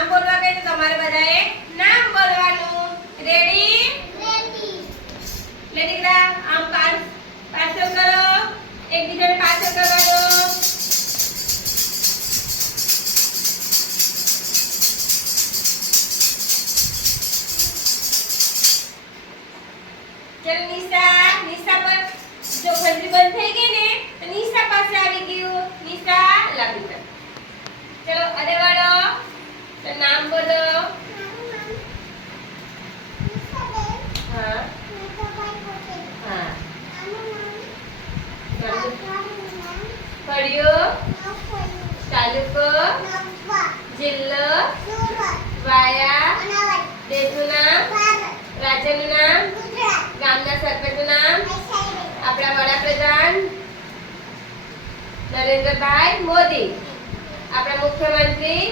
નામ બોલવા કહે તો તમારે બધાએ નામ બોલવાનું. રેડી લે દીકરા? આમ પાસ પાછો કરો. એકબીજાને પાછળ કરવા દો ચલ નિશા નિશા પર જો ખંજરી બંધ થઈ ગઈ ને તો નિશા પાસે આવી ગયું નિશા લાગી કર ચલો અરે વાળો તો નામ બોલો હા હા ફળિયો તાલુકો જિલ્લો વાયા દેશનું નામ, રાજ્યનું નામ, ગામના સરપંચનું નામ, આપણા વડાપ્રધાન નરેન્દ્રભાઈ મોદી, આપણા મુખ્યમંત્રી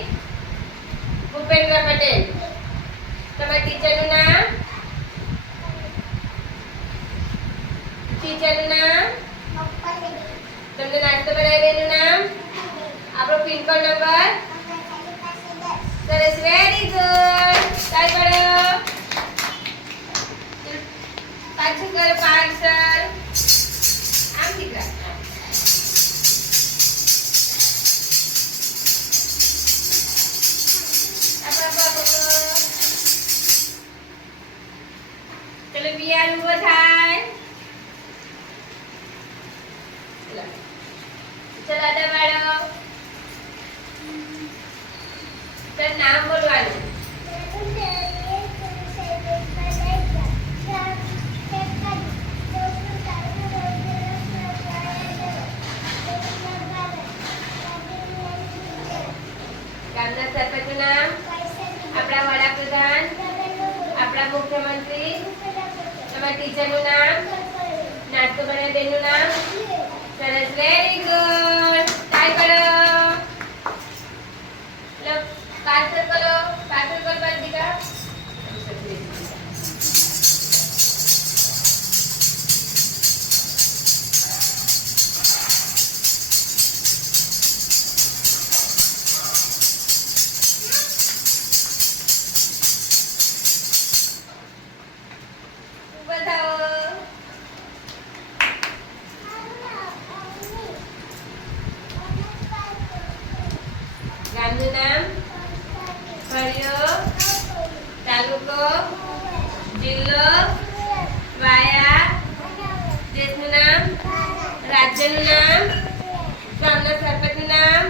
ભૂપેન્દ્ર પટેલ, તમારા ટીચરનું નામ ટીચરનું નામ, તમને નાસ્તો બનાવી એનું નામ આપણો પિનકોડ નંબર સરસ વેરી ગુડ તાળી પાડો પાછું કરો પાછળ આમ દીકરા આપણા બાબો ચલો બિયાર તાર નામ બોલવાનું. નામ? આપણા વડાપ્રધાન? આપણા મુખ્યમંત્રી? તમારા ટીચરનું નામ? નાટકો બનાવી બેનનું નામ? સરસ વેરી ગુડ વાયા. દેશનું નામ? રાજ્યનું નામ? ગામના સરપંચનું નામ?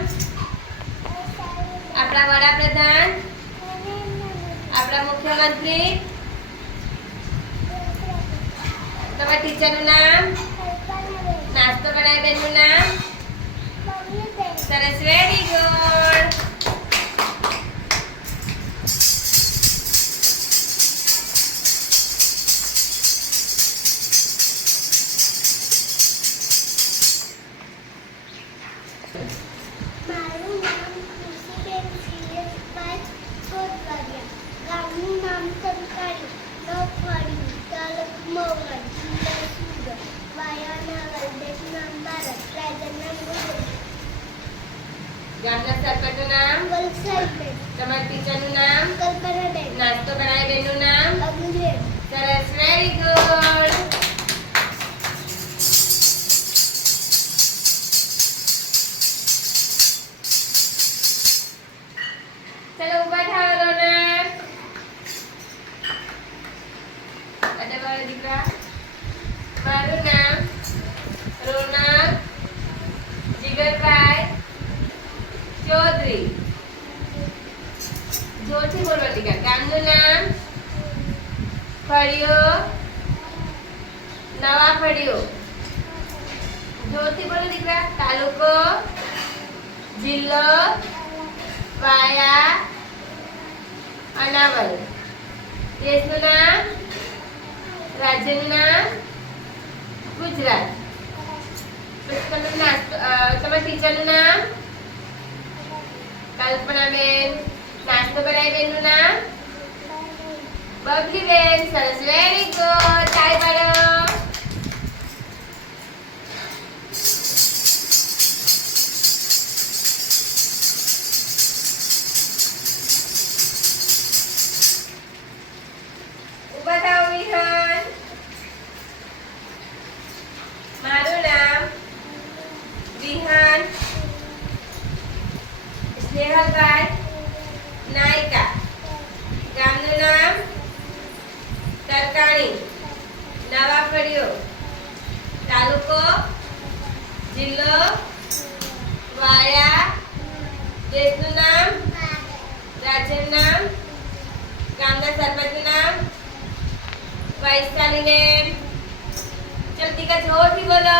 આપણા વડાપ્રધાન? આપણા મુખ્યમંત્રી? તમારા ટીચરનું નામ? નાસ્તો બનાવી બેનનું નામ? સરસ વેરી ગુડ મારું નામ ખુશીબેન સિરિયસભાઈ કોટવાડિયા. ગામનું નામ કંકારી નવફળી તાલુકો મહુવા જિલ્લા સુરત. નામ ભારત રાજ્યનું નામ ગુજરાત ગામના સરપંચનું નામ? વલસાડબેન. તમારા ટીચરનું નામ? કલ્પનાબેન. નાસ્તો બનાવી બેનનું નામ? અગ્નિબેન સરસ વેરી ગુડ અડે વાળો દીકરા મારું નામ રોનક જીગરભાઈ ચૌધરી જોરથી બોલવા દીકરા ગામનું નામ ફળિયો નવા ફળિયો જોરથી બોલો દીકરા તાલુકો જિલ્લો વાયા અનાવલ. દેશનું નામ રાજ્યનું નામ? ગુજરાત. પછી તમે નાસ્તો અ, તમારા ટીચરનું નામ? કલ્પનાબેન. નાસ્તો બનાવી બેનનું નામ? બબલીબેન. સરસ. વેરી ગુડ તાળી પાડો. જિલ્લો વાયા, દેશનું નામ, રાજ્યનું નામ, ગામના સરપંચનું નામ વૈશાલી બેન ચલ કા જોરથી બોલો.